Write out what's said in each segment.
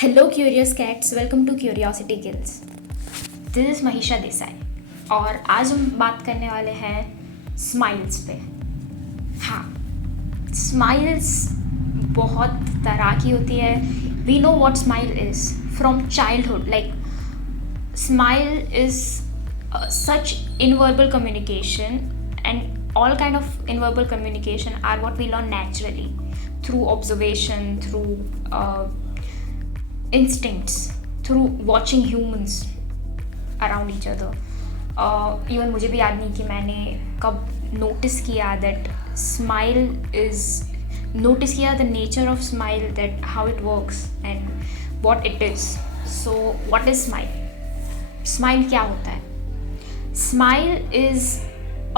Hello curious cats, welcome to curiosity kills. This is Mahisha Desai और आज हम बात करने वाले हैं स्माइल्स पे। हाँ, स्माइल्स बहुत तरह की होती है। We know what smile is from childhood. Like smile is such inverbal communication, and all kind of inverbal communication are what we learn naturally through observation, through instincts, through watching humans around each other. Even मुझे भी याद नहीं कि मैंने कब notice किया that smile is notice किया the nature of smile, that how it works and what it is. So what is smile? Smile क्या होता है? Smile is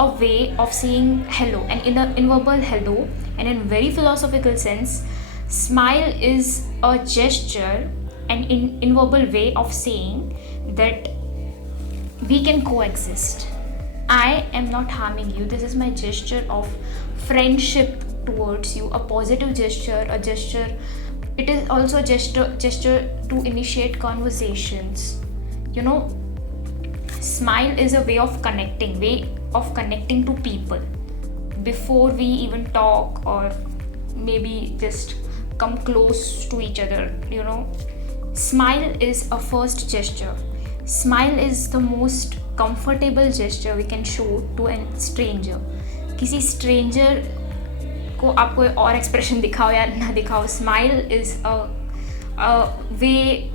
a way of saying hello, and in an inverbal hello, and in very philosophical sense, smile is a gesture and in inverbal way of saying that we can coexist. I am not harming you. This is my gesture of friendship towards you, a positive gesture, a gesture. It is also a gesture to initiate conversations. You know, smile is a way of connecting to people before we even talk, or maybe just come close to each other. Smile is a first gesture. Smile is the most comfortable gesture we can show to a stranger. किसी stranger को आप कोई और expression दिखाओ या ना दिखाओ, smile is a way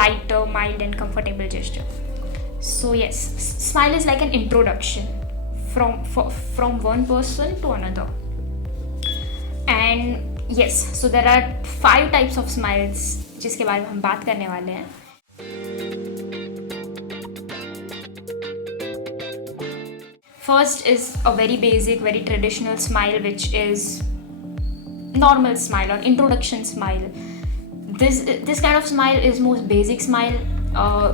lighter, mild and comfortable gesture. So yes, smile is like an introduction from one person to another. And yes, so there are 5 types of smiles जिसके बारे में हम बात करने वाले हैं. First is a very basic, very traditional smile, which is normal smile or introduction smile. This kind of smile is most basic smile,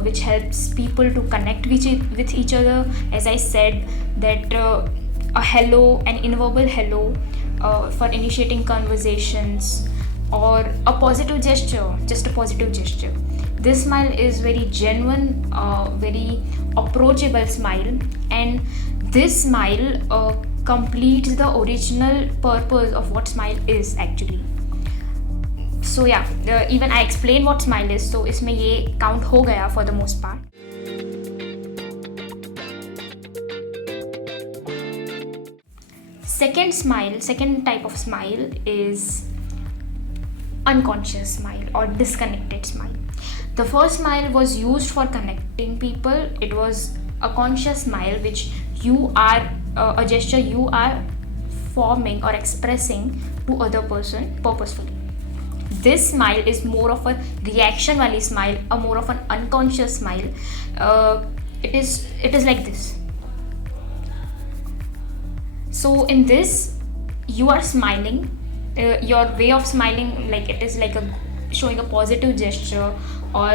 which helps people to connect with each other. As I said, that a hello, an inverbal hello, for initiating conversations, or a positive gesture, just a positive gesture. This smile is very genuine, very approachable smile, and this smile completes the original purpose of what smile is actually. So yeah, even I explain what smile is, so इसमें ये count हो गया for the most part. Second type of smile is unconscious smile or disconnected smile. The first smile was used for connecting people. It was a conscious smile, which you are a gesture you are forming or expressing to other person purposefully. This smile is more of a reaction wali smile, a more of an unconscious smile. It is like this. So in this, you are smiling. Your way of smiling, like it is like showing a positive gesture, or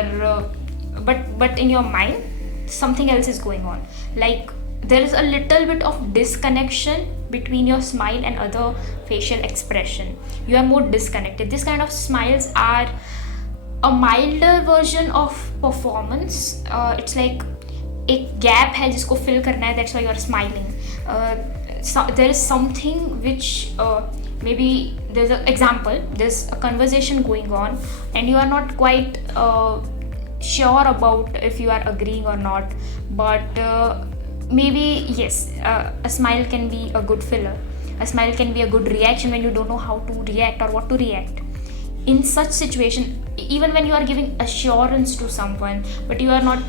but in your mind something else is going on. Like there is a little bit of disconnection between your smile and other facial expression. You are more disconnected. This kind of smiles are a milder version of performance. It's like एक gap है जिसको fill करना है, that's why you are smiling. There is something which maybe there's an example, there's a conversation going on and you are not quite sure about if you are agreeing or not, but maybe yes, a smile can be a good filler. A smile can be a good reaction when you don't know how to react or what to react. In such situation, even when you are giving assurance to someone, but you are not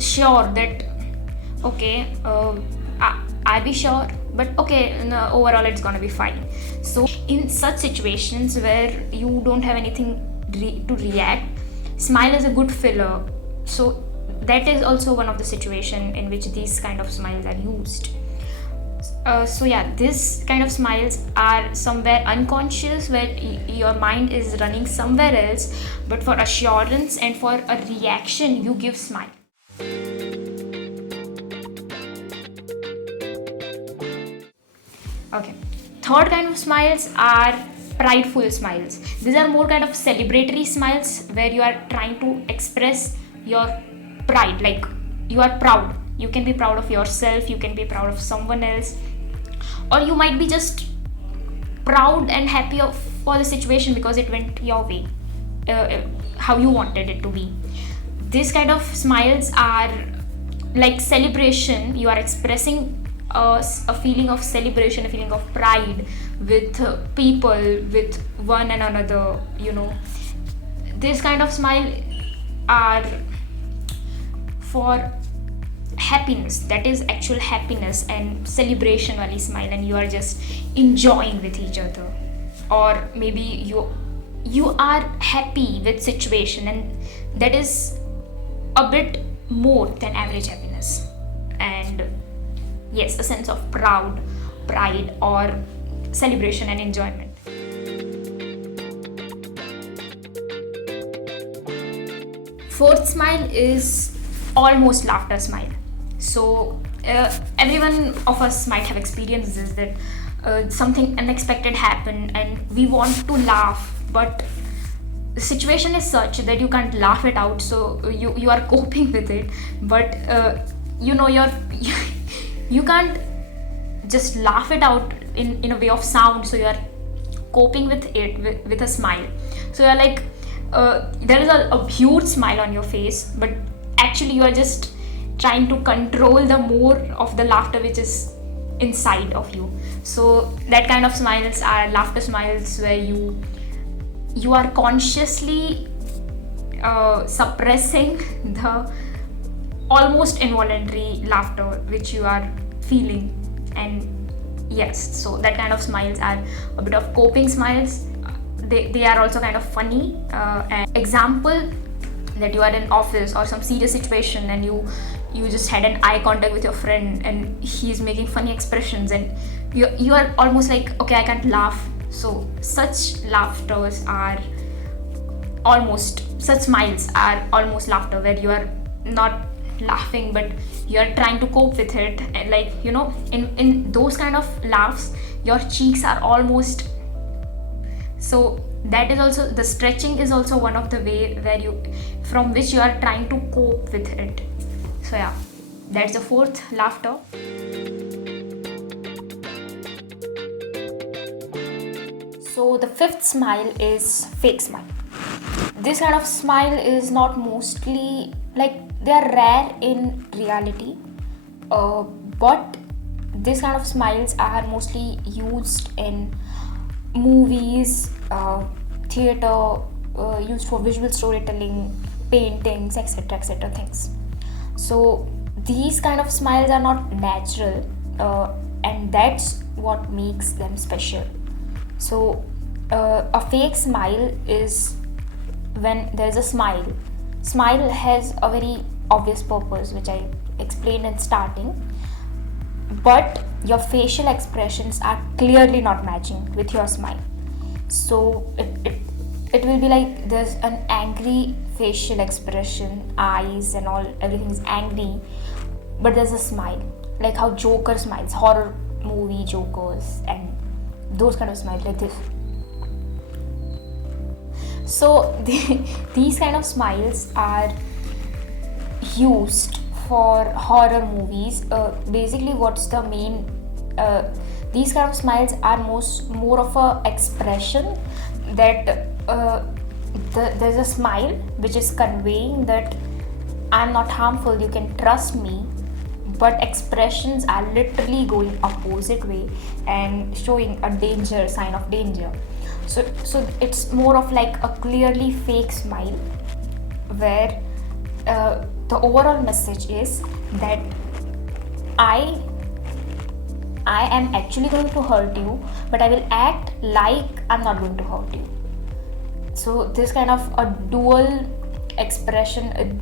sure that, okay, are we sure? But okay, no, overall it's gonna be fine. So in such situations where you don't have anything to react, smile is a good filler. So that is also one of the situation in which these kind of smiles are used. So yeah, this kind of smiles are somewhere unconscious, where your mind is running somewhere else, but for assurance and for a reaction you give smile. Okay, third kind of smiles are prideful smiles. These are more kind of celebratory smiles where you are trying to express your pride, like you are proud. You can be proud of yourself, you can be proud of someone else, or you might be just proud and happy for the situation because it went your way, how you wanted it to be. These kind of smiles are like celebration. You are expressing a feeling of celebration, a feeling of pride with people, with one and another, you know. This kind of smile are for happiness, that is actual happiness and celebration wali smile, and you are just enjoying with each other, or maybe you are happy with situation, and that is a bit more than average happiness. And yes, a sense of pride or celebration and enjoyment. Fourth smile is almost laughter smile. So everyone of us might have experienced this, that something unexpected happened and we want to laugh, but the situation is such that you can't laugh it out, so you are coping with it. But you can't just laugh it out in a way of sound, so you are coping with it with a smile. So you're like, there is a huge smile on your face, but actually you are just trying to control the more of the laughter which is inside of you. So that kind of smiles are laughter smiles, where you are consciously suppressing the almost involuntary laughter which you are feeling. And yes, so that kind of smiles are a bit of coping smiles. They are also kind of funny. An example, that you are in office or some serious situation and you just had an eye contact with your friend and he's making funny expressions, and you are almost like, okay, I can't laugh. So such smiles are almost laughter, where you are not laughing but you are trying to cope with it. And like, you know, in those kind of laughs, your cheeks are almost, so that is also, the stretching is also one of the way from which you are trying to cope with it. So yeah, that's the fourth laughter. So the fifth smile is fake smile. This kind of smile is not mostly, like, they are rare in reality, but this kind of smiles are mostly used in movies, theater, used for visual storytelling, paintings, etc. things. So these kind of smiles are not natural, and that's what makes them special. So a fake smile is when there's a smile. Smile has a very obvious purpose, which I explained in starting, but your facial expressions are clearly not matching with your smile. So it will be like there's an angry facial expression, eyes and all, everything is angry, but there's a smile, like how Joker smiles, horror movie Jokers, and those kind of smiles like this. So these kind of smiles are used for horror movies. Basically, what's the main? These kind of smiles are more of a expression that there's a smile which is conveying that I'm not harmful, you can trust me. But expressions are literally going opposite way and showing a danger, sign of danger. So it's more of like a clearly fake smile, where the overall message is that I am actually going to hurt you, but I will act like I'm not going to hurt you. So this kind of a dual expression,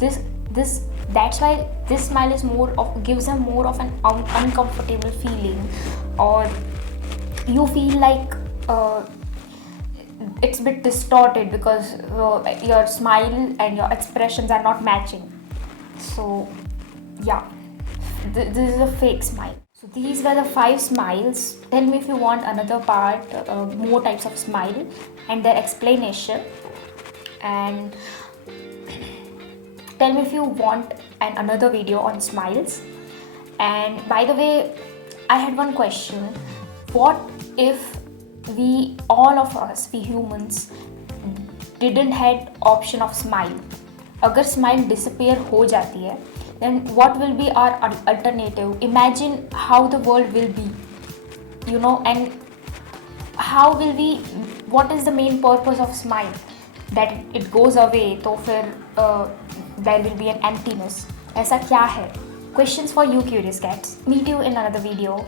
that's why this smile is gives them more of an uncomfortable feeling, or you feel like it's a bit distorted because your smile and your expressions are not matching. So yeah, this is a fake smile. So these were the 5 smiles. Tell me if you want another part, more types of smile and their explanation. And tell me if you want another video on smiles. And by the way, I had one question. What if we, all of us, we humans, didn't had option of smile? अगर smile disappear हो जाती है, then what will be our alternative? Imagine how the world will be, and how will we, what is the main purpose of smile? That it goes away, तो फिर there will be an emptiness. ऐसा क्या है? Questions for you, curious cats. Meet you in another video.